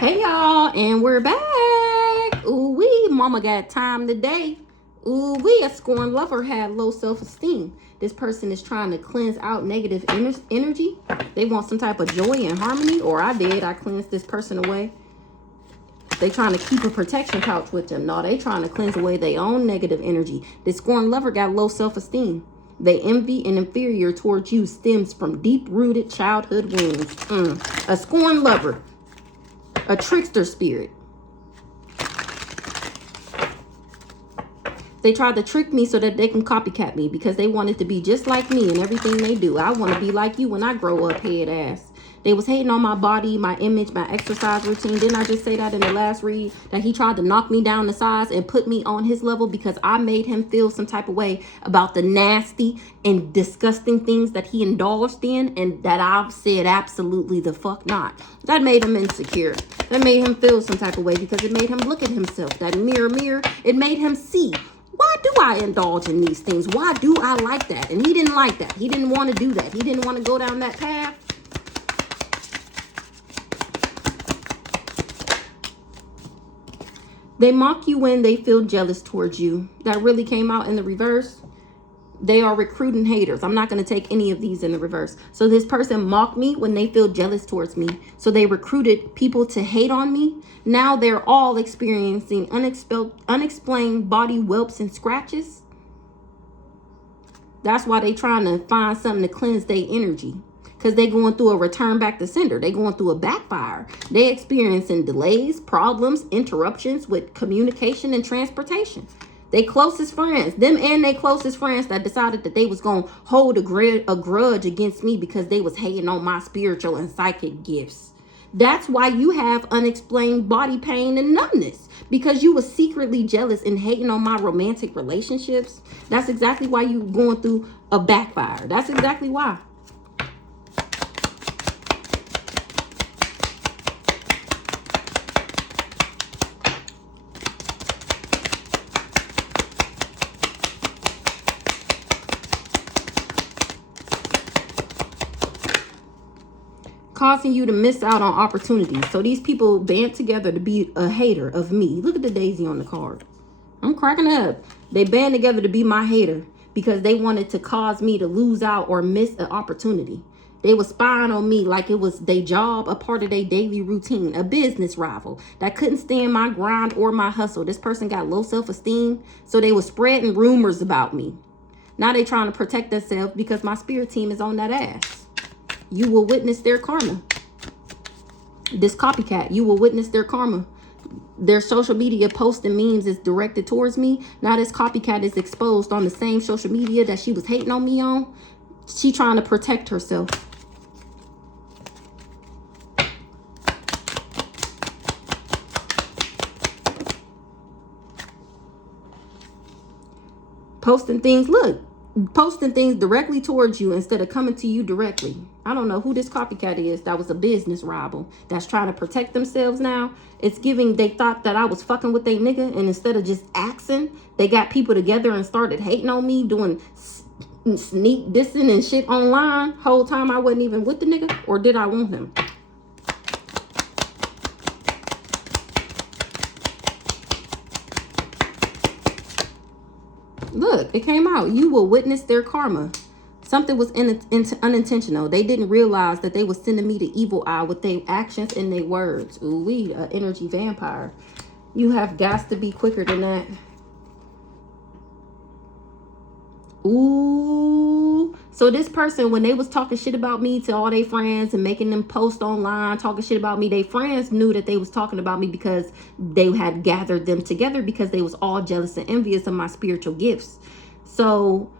Hey y'all, and we're back. Ooh wee, mama got time today. Ooh wee, a scorned lover had low self-esteem. This person is trying to cleanse out negative energy. They want some type of joy and harmony, or I cleansed this person away. They trying to keep a protection pouch with them. No, they trying to cleanse away their own negative energy. This scorned lover got low self-esteem. They envy and inferior towards you stems from deep-rooted childhood wounds. A scorned lover. A trickster spirit. They tried to trick me so that they can copycat me because they wanted to be just like me in everything they do. I want to be like you when I grow up, head ass. They was hating on my body, my image, my exercise routine. Didn't I just say that in the last read? That he tried to knock me down to size and put me on his level because I made him feel some type of way about the nasty and disgusting things that he indulged in, and that I've said absolutely the fuck not. That made him insecure. That made him feel some type of way because it made him look at himself. That mirror, it made him see. Why do I indulge in these things? Why do I like that? And he didn't like that. He didn't want to do that. He didn't want to go down that path. They mock you when they feel jealous towards you. That really came out in the reverse. They are recruiting haters. I'm not going to take any of these in the reverse. So this person mocked me when they feel jealous towards me. So they recruited people to hate on me. Now they're all experiencing unexplained body whelps and scratches. That's why they trying to find something to cleanse their energy. Because they going through a return back to sender. They going through a backfire. They experiencing delays, problems, interruptions with communication and transportation. They closest friends, them and their closest friends that decided that they was going to hold a grudge against me because they was hating on my spiritual and psychic gifts. That's why you have unexplained body pain and numbness, because you was secretly jealous and hating on my romantic relationships. That's exactly why you going through a backfire. That's exactly why. Causing you to miss out on opportunities. So these people band together to be a hater of me. Look at the daisy on the card. I'm cracking up. They band together to be my hater because they wanted to cause me to lose out or miss an opportunity. They were spying on me like it was their job, a part of their daily routine, a business rival that couldn't stand my grind or my hustle. This person got low self-esteem, so they were spreading rumors about me. Now they trying to protect themselves because my spirit team is on that ass. You will witness their karma. This copycat, you will witness their karma. Their social media posts and memes is directed towards me. Now this copycat is exposed on the same social media that she was hating on me on. She trying to protect herself. Posting things, look. Posting things directly towards you instead of coming to you directly. I don't know who this copycat is. That was a business rival that's trying to protect themselves now. It's giving, they thought that I was fucking with they nigga, and instead of just axing, they got people together and started hating on me, doing sneak dissing and shit online. Whole time I wasn't even with the nigga, or did I want him? Look, it came out. You will witness their karma. Something was unintentional. They didn't realize that they was sending me the evil eye with their actions and their words. Ooh, we an energy vampire. You have got to be quicker than that. Ooh. So this person, when they was talking shit about me to all their friends and making them post online, talking shit about me, their friends knew that they was talking about me because they had gathered them together because they was all jealous and envious of my spiritual gifts. So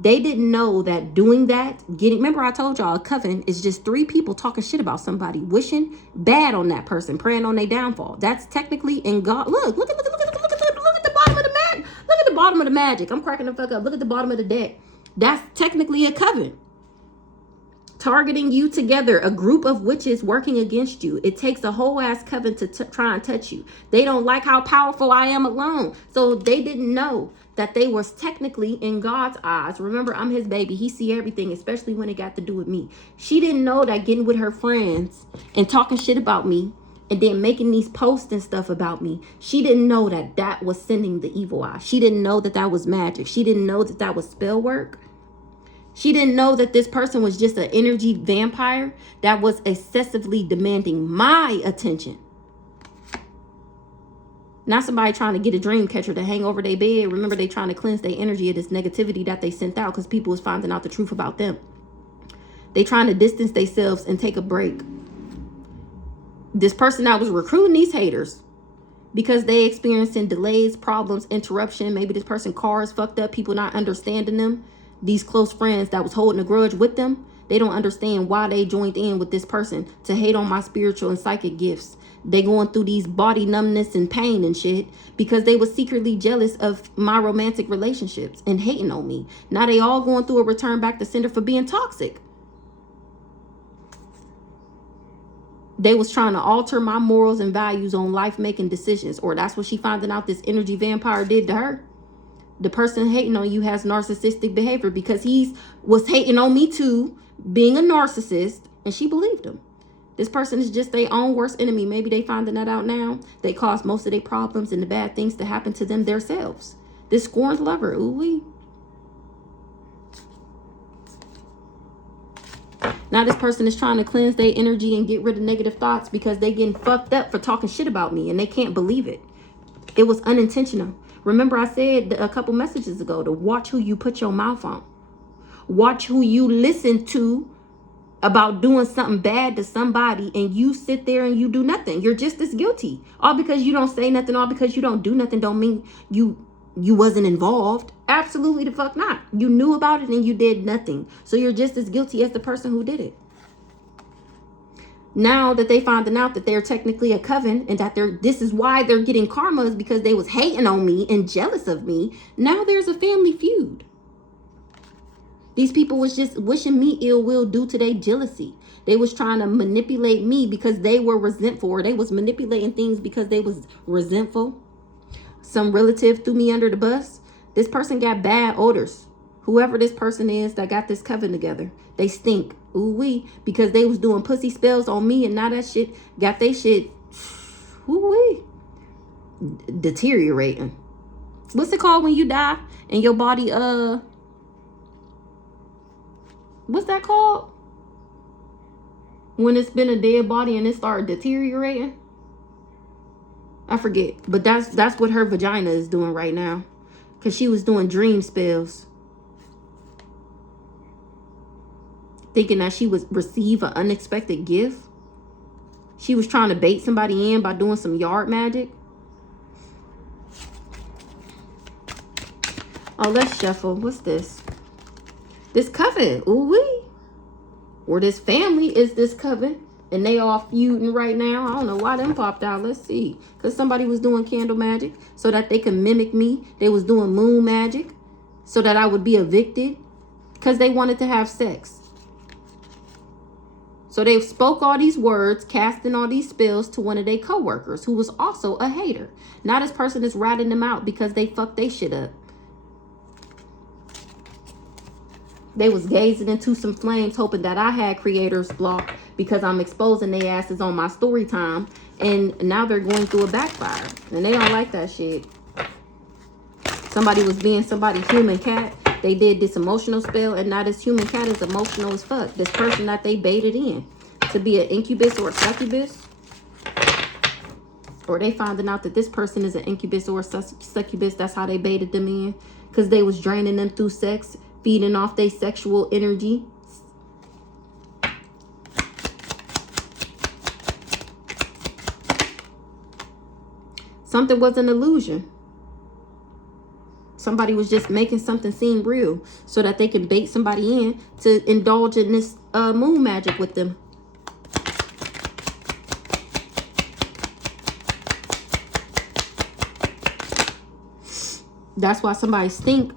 they didn't know that doing that, remember I told y'all a coven is just 3 people talking shit about somebody, wishing bad on that person, praying on their downfall. That's technically in God. Look at the bottom of the magic. Look at the bottom of the magic. I'm cracking the fuck up. Look at the bottom of the deck. That's technically a coven. Targeting you together, a group of witches working against you. It takes a whole ass coven to try and touch you. They don't like how powerful I am alone. So they didn't know that they was technically in God's eyes. Remember, I'm his baby. He see everything, especially when it got to do with me. She didn't know that getting with her friends and talking shit about me and then making these posts and stuff about me. She didn't know that that was sending the evil eye. She didn't know that that was magic. She didn't know that that was spell work. She didn't know that this person was just an energy vampire that was excessively demanding my attention. Not somebody trying to get a dream catcher to hang over their bed. Remember, they trying to cleanse their energy of this negativity that they sent out because people was finding out the truth about them. They trying to distance themselves and take a break. This person that was recruiting these haters because they experiencing delays, problems, interruption. Maybe this person car is fucked up. People not understanding them. These close friends that was holding a grudge with them, they don't understand why they joined in with this person to hate on my spiritual and psychic gifts. They going through these body numbness and pain and shit because they was secretly jealous of my romantic relationships and hating on me. Now they all going through a return back to sender for being toxic. They was trying to alter my morals and values on life-making decisions, or that's what she finding out this energy vampire did to her. The person hating on you has narcissistic behavior because he was hating on me too, being a narcissist, and she believed him. This person is just their own worst enemy. Maybe they finding that out now. They caused most of their problems and the bad things to happen to them themselves. This scorned lover, ooh-wee. Now this person is trying to cleanse their energy and get rid of negative thoughts because they getting fucked up for talking shit about me and they can't believe it. It was unintentional. Remember I said a couple messages ago to watch who you put your mouth on. Watch who you listen to about doing something bad to somebody and you sit there and you do nothing. You're just as guilty. All because you don't say nothing, all because you don't do nothing don't mean you wasn't involved. Absolutely the fuck not. You knew about it and you did nothing. So you're just as guilty as the person who did it. Now that they finding out that they're technically a coven and that this is why they're getting karma is because they was hating on me and jealous of me. Now there's a family feud. These people was just wishing me ill will due to their jealousy. They was trying to manipulate me because they were resentful, or they was manipulating things because they was resentful. Some relative threw me under the bus. This person got bad odors. Whoever this person is that got this coven together, they stink. Ooh-wee. Because they was doing pussy spells on me and now that shit got they shit, ooh-wee, deteriorating. What's it called when you die and your body, what's that called? When it's been a dead body and it started deteriorating? I forget. But that's what her vagina is doing right now. Because she was doing dream spells. Thinking that she would receive an unexpected gift. She was trying to bait somebody in by doing some yard magic. Oh, let's shuffle. What's this? This coven. Ooh-wee. Or this family is this coven. And they all feuding right now. I don't know why them popped out. Let's see. Because somebody was doing candle magic so that they can mimic me. They was doing moon magic so that I would be evicted. Because they wanted to have sex. So they spoke all these words, casting all these spells to one of their co-workers who was also a hater. Now this person is ratting them out because they fucked their shit up. They was gazing into some flames hoping that I had creator's block because I'm exposing their asses on my story time. And now they're going through a backfire. And they don't like that shit. Somebody was being somebody's human cat. They did this emotional spell, and now this human cat is emotional as fuck. This person that they baited in to be an incubus or a succubus. Or they finding out that this person is an incubus or a succubus. That's how they baited them in. Because they was draining them through sex, feeding off their sexual energy. Something was an illusion. Somebody was just making something seem real so that they can bait somebody in to indulge in this moon magic with them. That's why somebody stink.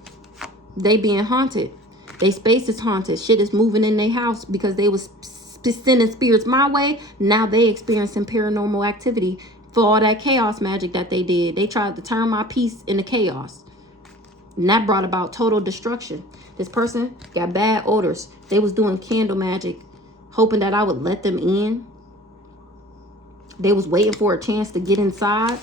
They being haunted. They space is haunted. Shit is moving in their house because they was sending spirits my way. Now they experiencing paranormal activity for all that chaos magic that they did. They tried to turn my peace into chaos. And that brought about total destruction. This person got bad odors. They was doing candle magic, hoping that I would let them in. They was waiting for a chance to get inside.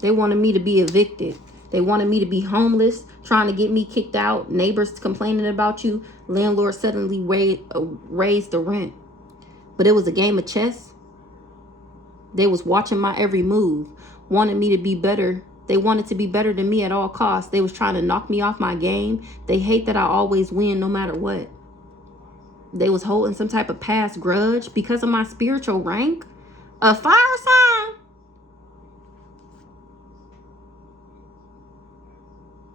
They wanted me to be evicted. They wanted me to be homeless, trying to get me kicked out. Neighbors complaining about you. Landlord suddenly raised the rent. But it was a game of chess. They was watching my every move. Wanted me to be better. They wanted to be better than me at all costs. They was trying to knock me off my game. They hate that I always win no matter what. They was holding some type of past grudge because of my spiritual rank. A fire sign.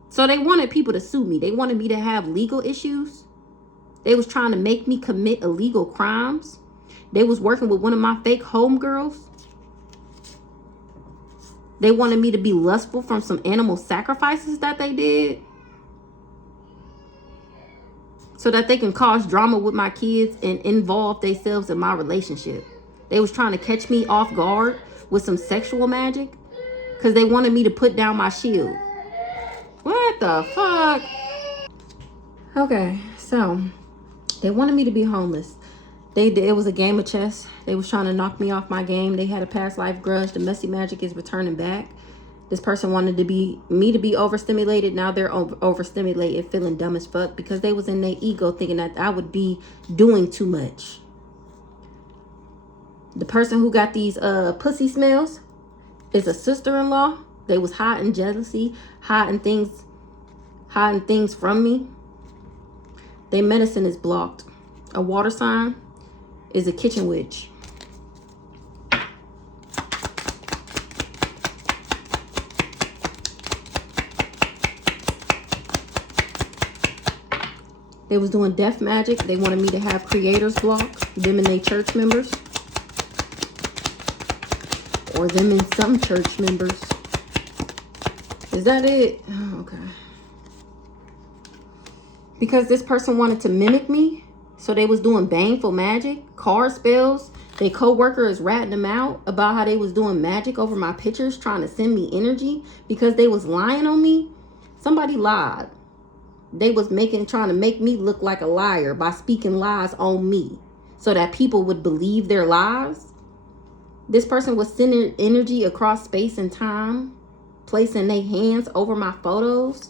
So they wanted people to sue me. They wanted me to have legal issues. They was trying to make me commit illegal crimes. They was working with one of my fake homegirls. They wanted me to be lustful from some animal sacrifices that they did, so that they can cause drama with my kids and involve themselves in my relationship. They was trying to catch me off guard with some sexual magic because they wanted me to put down my shield. What the fuck? Okay, so they wanted me to be homeless. It was a game of chess. They was trying to knock me off my game. They had a past life grudge. The messy magic is returning back. This person wanted me to be overstimulated. Now they're overstimulated, feeling dumb as fuck because they was in their ego thinking that I would be doing too much. The person who got these pussy smells is a sister-in-law. They was hiding jealousy, hiding things from me. Their medicine is blocked. A water sign is a kitchen witch. They was doing death magic. They wanted me to have creators block, them and their church members. Or them and some church members. Is that it? Oh, okay. Because this person wanted to mimic me. So they was doing baneful magic, card spells. Their co-worker is ratting them out about how they was doing magic over my pictures, trying to send me energy because they was lying on me. Somebody lied. They was trying to make me look like a liar by speaking lies on me so that people would believe their lies. This person was sending energy across space and time, placing their hands over my photos.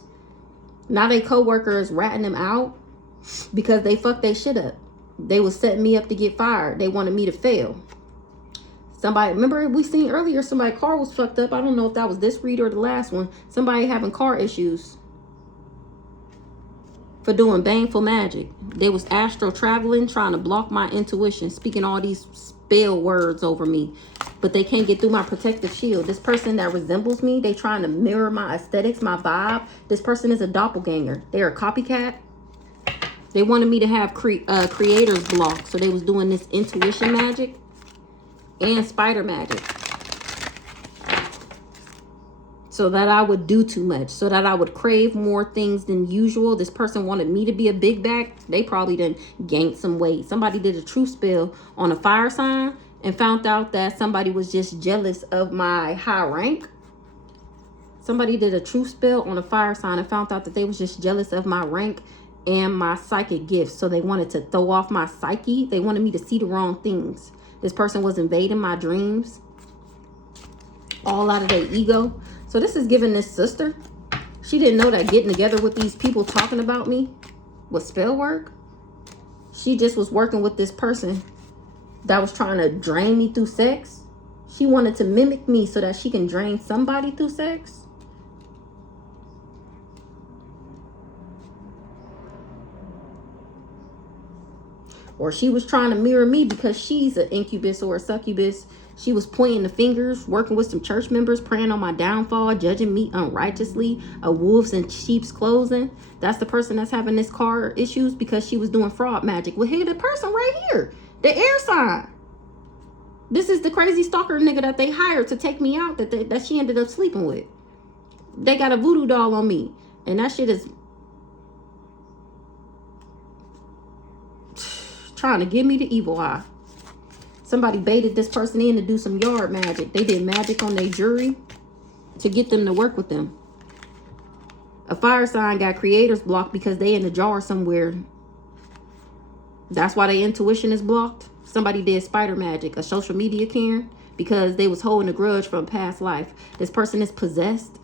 Now their co-worker is ratting them out because they fucked their shit up. They was setting me up to get fired. They wanted me to fail. Somebody, remember we seen earlier, somebody's car was fucked up. I don't know if that was this read or the last one. Somebody having car issues for doing baneful magic. They was astral traveling, trying to block my intuition, speaking all these spell words over me, but they can't get through my protective shield. This person that resembles me, they trying to mirror my aesthetics, my vibe. This person is a doppelganger. They're a copycat. They wanted me to have creators block, so they was doing this intuition magic and spider magic, so that I would do too much, so that I would crave more things than usual. This person wanted me to be a big back. They probably done gained some weight. Somebody did a truth spell on a fire sign and found out that somebody was just jealous of my high rank. Somebody did a truth spell on a fire sign and found out that they was just jealous of my rank and my psychic gifts. So they wanted to throw off my psyche. They wanted me to see the wrong things. This person was invading my dreams, all out of their ego. So this is giving this sister. She didn't know that getting together with these people talking about me was spell work. She just was working with this person that was trying to drain me through sex. She wanted to mimic me so that she can drain somebody through sex. Or she was trying to mirror me because she's an incubus or a succubus. She was pointing the fingers, working with some church members, praying on my downfall, judging me unrighteously, a wolves in sheep's clothing. That's the person that's having this car issues because she was doing fraud magic. Well, here, the person right here, the air sign. This is the crazy stalker nigga that they hired to take me out that she ended up sleeping with. They got a voodoo doll on me. And that shit is trying to give me the evil eye. Somebody baited this person in to do some yard magic. They did magic on their jury to get them to work with them. A fire sign got creators blocked because they in a jar somewhere. That's why their intuition is blocked. Somebody did spider magic. A social media Karen, because they was holding a grudge from past life. This person is possessed.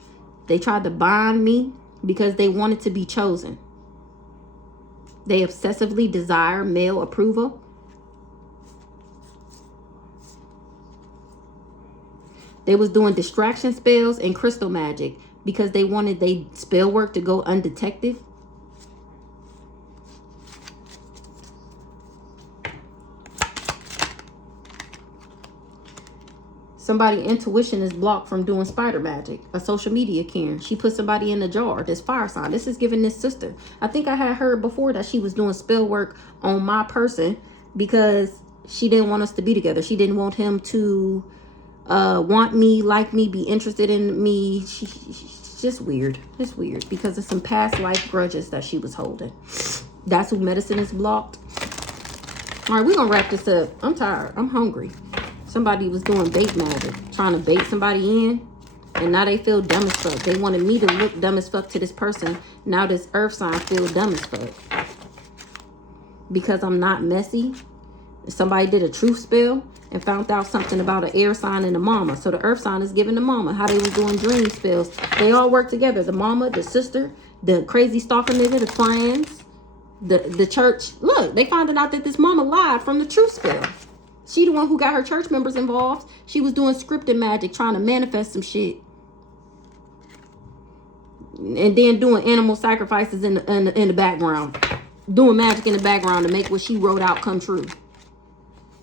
They tried to bind me because they wanted to be chosen. They obsessively desire male approval. They was doing distraction spells and crystal magic because they wanted their spell work to go undetected. Somebody's intuition is blocked from doing spider magic. A social media Karen. She put somebody in a jar. This fire sign. This is giving this sister. I think I had heard before that she was doing spell work on my person because she didn't want us to be together. She didn't want him to want me, like me, be interested in me. She's just weird. It's weird because of some past life grudges that she was holding. That's who medicine is blocked. All right, we're gonna wrap this up. I'm tired. I'm hungry. Somebody was doing bait magic, trying to bait somebody in, and now they feel dumb as fuck. They wanted me to look dumb as fuck to this person. Now this earth sign feel dumb as fuck because I'm not messy. Somebody did a truth spell and found out something about an air sign and a mama. So the earth sign is giving the mama how they was doing dream spells. They all work together. The mama, the sister, the crazy stalker nigga, the friends, the church. Look, they finding out that this mama lied from the truth spell. She the one who got her church members involved. She was doing scripted magic, trying to manifest some shit. And then doing animal sacrifices in the background. Doing magic in the background to make what she wrote out come true.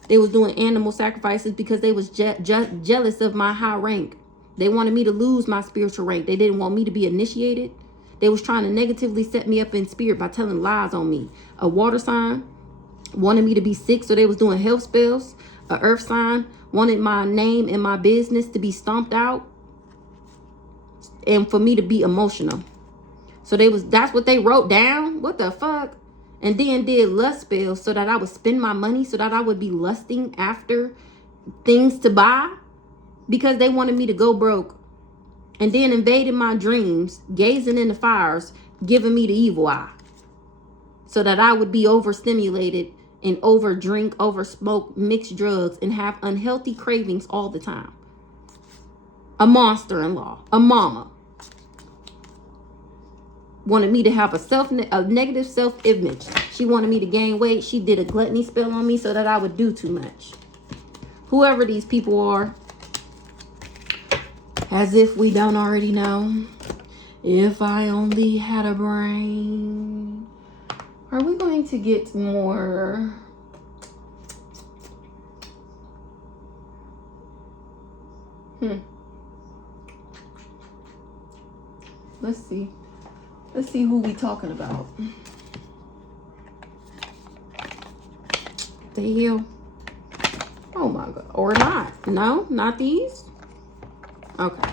They was doing animal sacrifices because they was jealous of my high rank. They wanted me to lose my spiritual rank. They didn't want me to be initiated. They was trying to negatively set me up in spirit by telling lies on me. A water sign wanted me to be sick, so they was doing health spells. A earth sign wanted my name and my business to be stomped out and for me to be emotional. So that's what they wrote down. What the fuck? And then did lust spells so that I would spend my money, so that I would be lusting after things to buy because they wanted me to go broke. And then invaded my dreams, gazing in the fires, giving me the evil eye so that I would be overstimulated and over drink, over smoke, mix drugs, and have unhealthy cravings all the time. A monster-in-law, a mama, wanted me to have a negative self-image. She wanted me to gain weight. She did a gluttony spell on me so that I would do too much. Whoever these people are, as if we don't already know. If I only had a brain. Are we going to get more? Let's see. Let's see who we talking about. The hell? Oh my God. Or not. No, not these. Okay.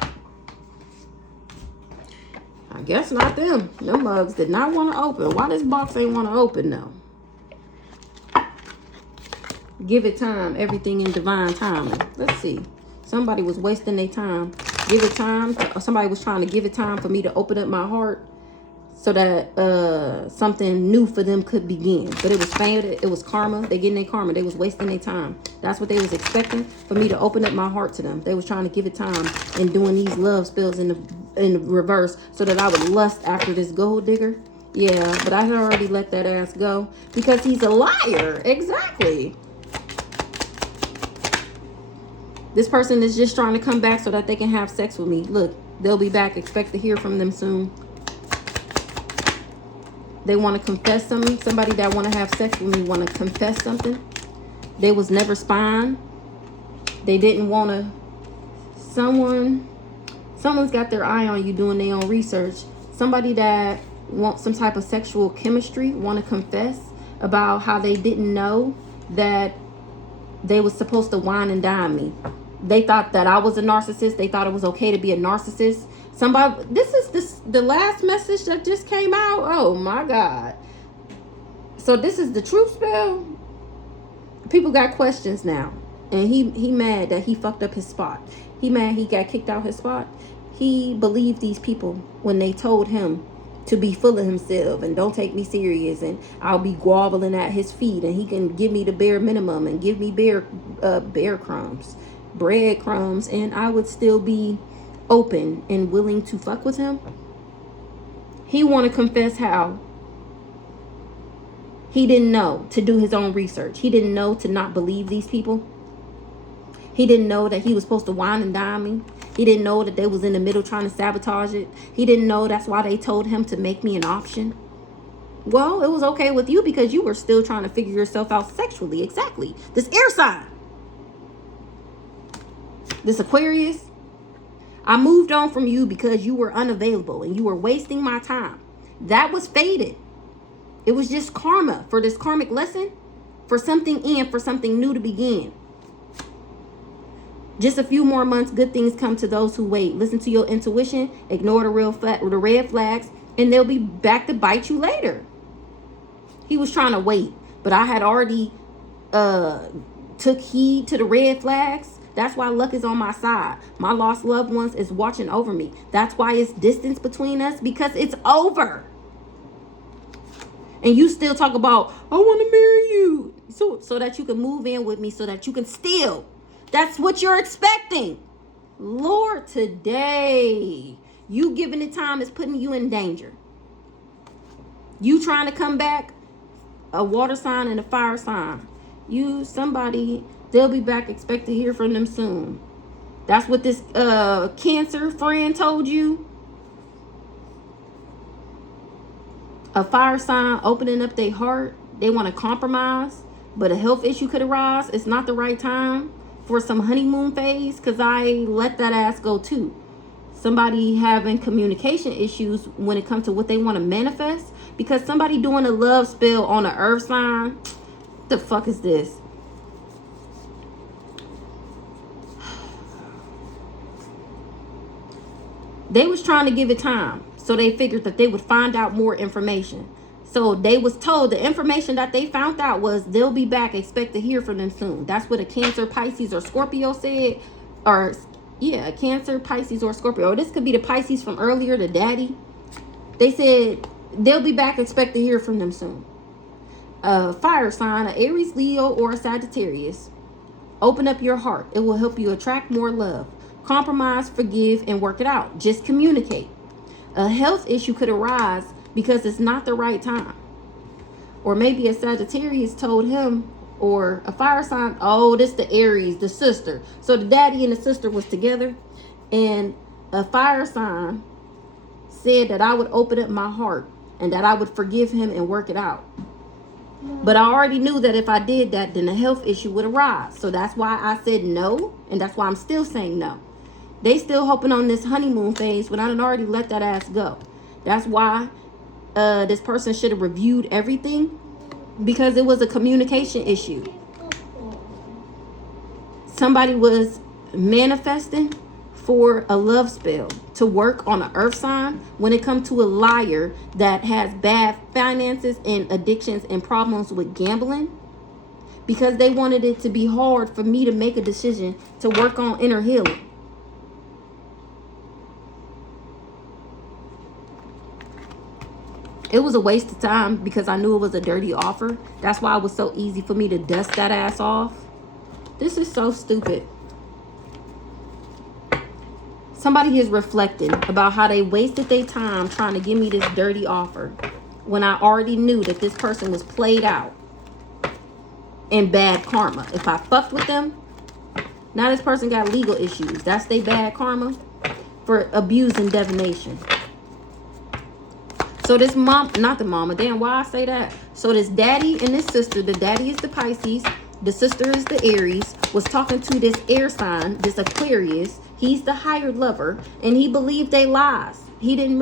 I guess not them. Them mugs did not want to open. Why this box ain't want to open though? Give it time. Everything in divine timing. Let's see. Somebody was wasting their time. Give it time. Somebody was trying to give it time for me to open up my heart so that something new for them could begin. But it was failed. It was karma. They getting their karma. They was wasting their time. That's what they was expecting, for me to open up my heart to them. They was trying to give it time and doing these love spells in the reverse so that I would lust after this gold digger. Yeah, but I had already let that ass go because he's a liar. Exactly. This person is just trying to come back so that they can have sex with me. Look, they'll be back. Expect to hear from them soon. They want to confess something. Somebody that want to have sex with me want to confess something. They was never spying. They didn't want to. Someone's got their eye on you doing their own research. Somebody that wants some type of sexual chemistry want to confess about how they didn't know that they was supposed to wine and dine me. They thought that I was a narcissist. They thought it was okay to be a narcissist. Somebody, this is the last message that just came out. Oh my God. So this is the truth spell. People got questions now. And he mad that he fucked up his spot. He mad he got kicked out his spot. He believed these people when they told him to be full of himself and don't take me serious, and I'll be groveling at his feet, and he can give me the bare minimum and give me bare crumbs, bread crumbs, and I would still be open and willing to fuck with him. He want to confess how he didn't know to do his own research. He didn't know to not believe these people. He didn't know that he was supposed to wine and dine me. He didn't know that they was in the middle trying to sabotage it. He didn't know that's why they told him to make me an option. Well, it was okay with you because you were still trying to figure yourself out sexually. Exactly. This air sign. This Aquarius. I moved on from you because you were unavailable and you were wasting my time. That was fated. It was just karma for this karmic lesson, for something and for something new to begin. Just a few more months, good things come to those who wait. Listen to your intuition, ignore the red flags, and they'll be back to bite you later. He was trying to wait, but I had already took heed to the red flags. That's why luck is on my side. My lost loved ones is watching over me. That's why it's distance between us, because it's over. And you still talk about, I want to marry you. So that you can move in with me, so that you can steal. That's what you're expecting. Lord, today, you giving it time is putting you in danger. You trying to come back, a water sign and a fire sign. They'll be back. Expect to hear from them soon. That's what this Cancer friend told you. A fire sign opening up their heart. They want to compromise, but a health issue could arise. It's not the right time for some honeymoon phase, because I let that ass go too. Somebody having communication issues when it comes to what they want to manifest, because somebody doing a love spell on an earth sign. The fuck is this? They was trying to give it time, so they figured that they would find out more information. So they was told the information that they found out was they'll be back. Expect to hear from them soon. That's what a Cancer, Pisces, or Scorpio said. Or, yeah, a Cancer, Pisces, or Scorpio. Or this could be the Pisces from earlier, the daddy. They said they'll be back. Expect to hear from them soon. A fire sign, an Aries, Leo, or a Sagittarius. Open up your heart. It will help you attract more love. Compromise, forgive, and work it out. Just communicate. A health issue could arise because it's not the right time. Or maybe a Sagittarius told him, or a fire sign, oh, this the Aries, the sister. So the daddy and the sister was together, and a fire sign said that I would open up my heart and that I would forgive him and work it out. But I already knew that if I did that, then a health issue would arise. So that's why I said no, and that's why I'm still saying no. They still hoping on this honeymoon phase when I done already let that ass go. That's why this person should have reviewed everything, because it was a communication issue. Somebody was manifesting for a love spell to work on an earth sign when it comes to a liar that has bad finances and addictions and problems with gambling, because they wanted it to be hard for me to make a decision to work on inner healing. It was a waste of time because I knew it was a dirty offer. That's why it was so easy for me to dust that ass off. This is so stupid. Somebody is reflecting about how they wasted their time trying to give me this dirty offer when I already knew that this person was played out in bad karma. If I fucked with them, now this person got legal issues. That's their bad karma for abuse and divination. So this not the mama, damn, why I say that? So this daddy and this sister, the daddy is the Pisces, the sister is the Aries, was talking to this air sign, this Aquarius. He's the hired lover, and he believed they lies. He didn't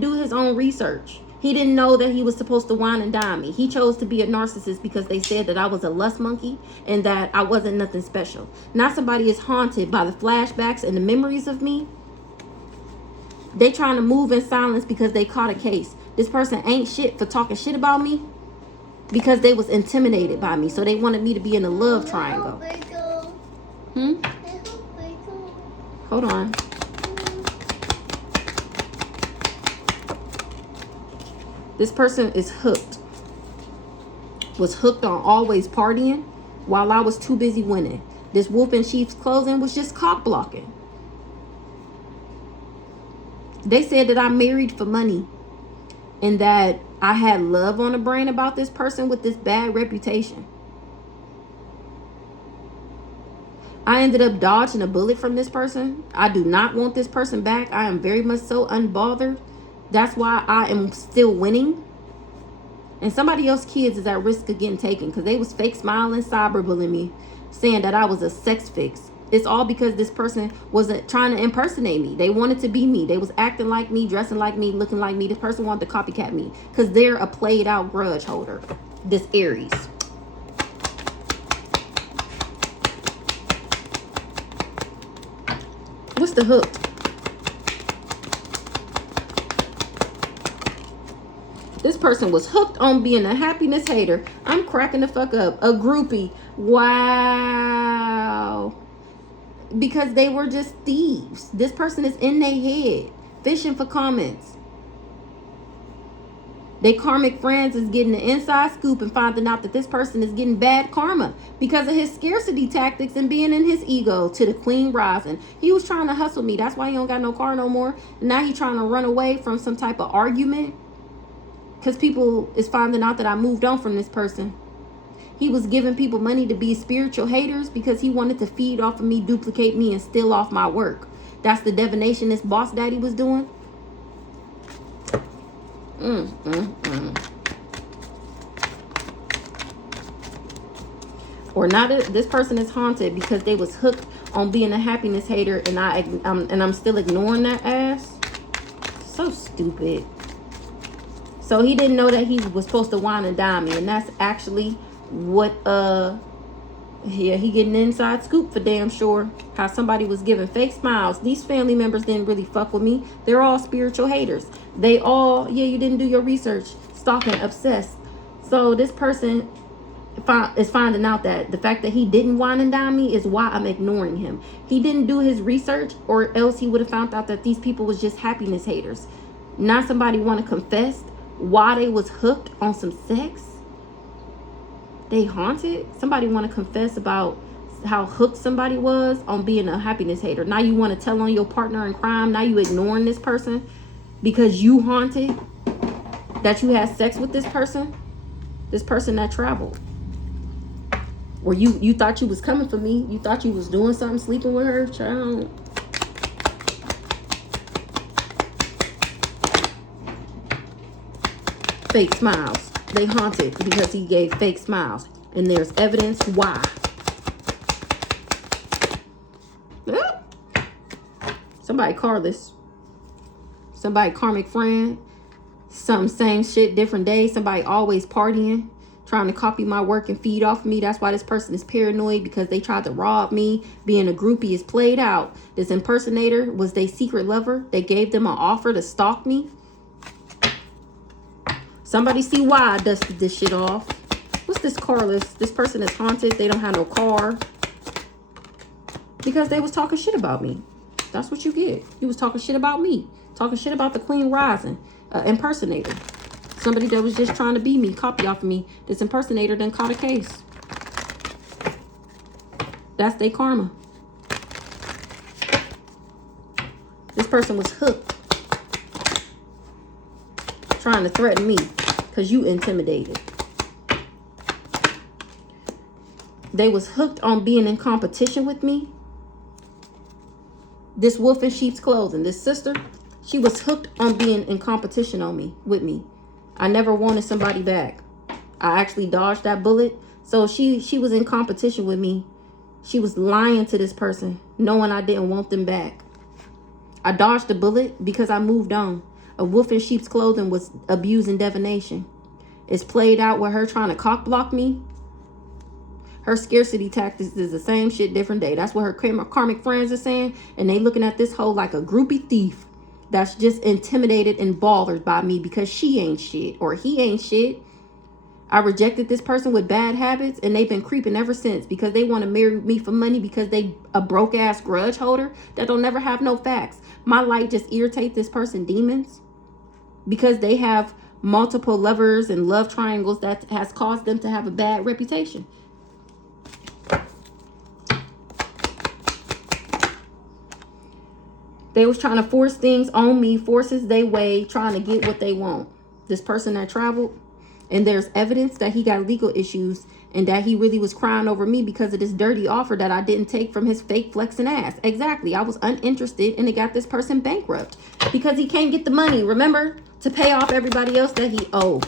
do his own research. He didn't know that he was supposed to wine and dine me. He chose to be a narcissist because they said that I was a lust monkey and that I wasn't nothing special. Now somebody is haunted by the flashbacks and the memories of me. They trying to move in silence because they caught a case. This person ain't shit for talking shit about me because they was intimidated by me. So they wanted me to be in a love triangle. Hold on. This person is hooked. Was hooked on always partying while I was too busy winning. This wolf in sheep's clothing was just cock blocking. They said that I'm married for money and that I had love on the brain about this person with this bad reputation. I ended up dodging a bullet from this person. I do not want this person back. I am very much so unbothered. That's why I am still winning. And somebody else's kids is at risk of getting taken because they was fake smiling, cyberbullying me, saying that I was a sex fix. It's all because this person wasn't trying to impersonate me. They wanted to be me. They was acting like me, dressing like me, looking like me. This person wanted to copycat me because they're a played out grudge holder. This Aries. What's the hook? This person was hooked on being a happiness hater. I'm cracking the fuck up. A groupie. Wow. Because they were just thieves. This person is in their head, fishing for comments. They karmic friends is getting the inside scoop and finding out that this person is getting bad karma because of his scarcity tactics and being in his ego to the queen rising. He was trying to hustle me. That's why he don't got no car no more. Now he trying to run away from some type of argument because people is finding out that I moved on from this person. He was giving people money to be spiritual haters because he wanted to feed off of me, duplicate me, and steal off my work. That's the divination this boss daddy was doing. Or not. This person is haunted because they was hooked on being a happiness hater, and I'm still ignoring that ass. So stupid. So he didn't know that he was supposed to wine and dine me, and that's actually what yeah, he getting an inside scoop for damn sure. How somebody was giving fake smiles. These family members didn't really fuck with me. They're all spiritual haters. They all, yeah, you didn't do your research. Stalking, obsessed. So this person is finding out that the fact that he didn't wine and dine me is why I'm ignoring him. He didn't do his research, or else he would have found out that these people was just happiness haters. Now somebody want to confess why they was hooked on some sex. They haunted. Somebody want to confess about how hooked somebody was on being a happiness hater. Now you want to tell on your partner in crime. Now you ignoring this person because you haunted that you had sex with this person that traveled. Or you thought you was coming for me. You thought you was doing something, sleeping with her. Child. Fake smiles. They haunted because he gave fake smiles. And there's evidence why. Somebody Carlos. Somebody karmic friend. Some same shit, different day. Somebody always partying. Trying to copy my work and feed off of me. That's why this person is paranoid, because they tried to rob me. Being a groupie is played out. This impersonator was their secret lover. They gave them an offer to stalk me. Somebody see why I dusted this shit off. What's this Carlos? This person is haunted. They don't have no car. Because they was talking shit about me. That's what you get. You was talking shit about me. Talking shit about the queen rising. Impersonator. Somebody that was just trying to be me. Copy off of me. This impersonator done caught a case. That's their karma. This person was hooked. Trying to threaten me. Because you intimidated. They was hooked on being in competition with me. This wolf in sheep's clothing, this sister, she was hooked on being in competition with me. I never wanted somebody back. I actually dodged that bullet. So she was in competition with me. She was lying to this person, knowing I didn't want them back. I dodged the bullet because I moved on. A wolf in sheep's clothing was abuse and divination. It's played out with her trying to cock block me. Her scarcity tactics is the same shit, different day. That's what her karmic friends are saying. And they looking at this hoe like a groupie thief that's just intimidated and bothered by me because she ain't shit or he ain't shit. I rejected this person with bad habits, and they've been creeping ever since because they want to marry me for money because they a broke ass grudge holder that don't never have no facts. My light just irritate this person demons because they have multiple lovers and love triangles that has caused them to have a bad reputation. They was trying to force things on me, forces their way, trying to get what they want. This person that traveled, and there's evidence that he got legal issues and that he really was crying over me because of this dirty offer that I didn't take from his fake flexing ass. Exactly. I was uninterested, and it got this person bankrupt because he can't get the money, remember, to pay off everybody else that he owed.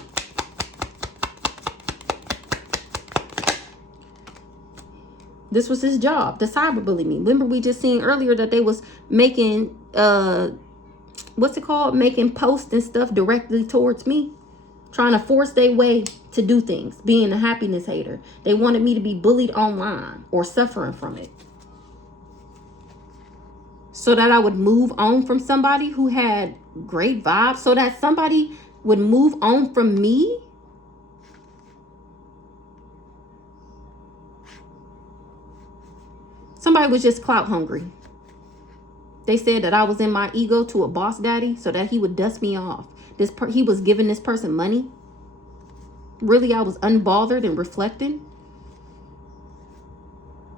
This was his job, to cyberbully me. Remember, we just seen earlier that they was making, what's it called? Making posts and stuff directly towards me. Trying to force their way to do things. Being a happiness hater. They wanted me to be bullied online or suffering from it. So that I would move on from somebody who had great vibes. So that somebody would move on from me. Somebody was just clout hungry. They said that I was in my ego to a boss daddy so that he would dust me off. He was giving this person money. Really, I was unbothered and reflecting.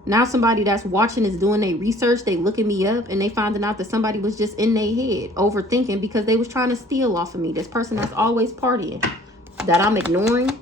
Now somebody that's watching is doing their research. They looking me up and they finding out that somebody was just in their head overthinking because they was trying to steal off of me. This person that's always partying that I'm ignoring.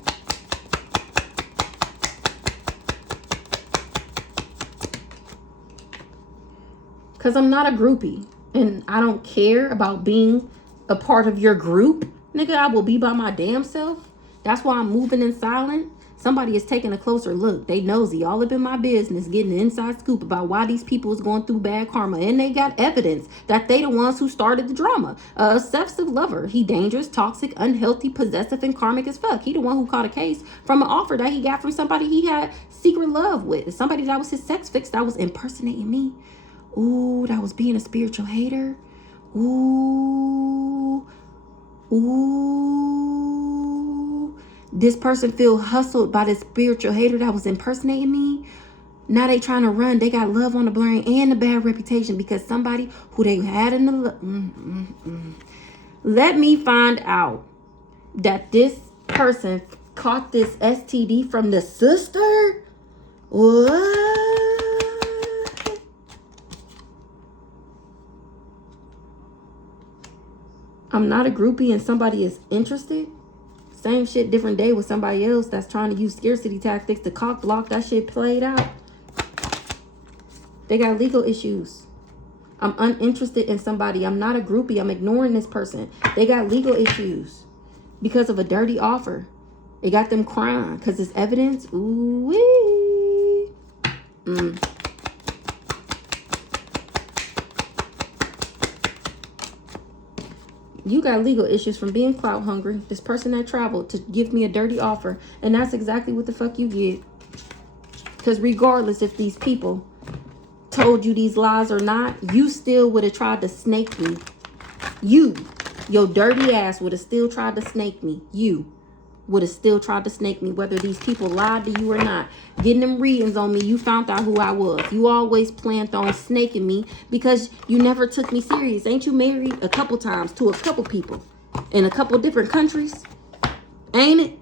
Because I'm not a groupie. And I don't care about being a part of your group. Nigga, I will be by my damn self. That's why I'm moving in silent. Somebody is taking a closer look. They nosy all up in my business, getting an inside scoop about why these people is going through bad karma. And they got evidence that they the ones who started the drama. A obsessive lover. He dangerous, toxic, unhealthy, possessive, and karmic as fuck. He the one who caught a case from an offer that he got from somebody he had secret love with. Somebody that was his sex fix that was impersonating me. Ooh, that was being a spiritual hater. Ooh. Ooh. This person feel hustled by this spiritual hater that was impersonating me. Now they trying to run. They got love on the brain and a bad reputation because somebody who they had in the... Let me find out that this person caught this STD from the sister. What? I'm not a groupie and somebody is interested. Same shit, different day with somebody else that's trying to use scarcity tactics to cock block that shit played out. They got legal issues. I'm uninterested in somebody. I'm not a groupie. I'm ignoring this person. They got legal issues because of a dirty offer. It got them crying because it's evidence. Ooh-wee. You got legal issues from being clout hungry. This person that traveled to give me a dirty offer. And that's exactly what the fuck you get. Because regardless if these people told you these lies or not, you still would have tried to snake me. You, your dirty ass would have still tried to snake me. You would have still tried to snake me, whether these people lied to you or not. Getting them readings on me, you found out who I was. You always planned on snaking me because you never took me serious. Ain't you married a couple times to a couple people in a couple different countries? Ain't it?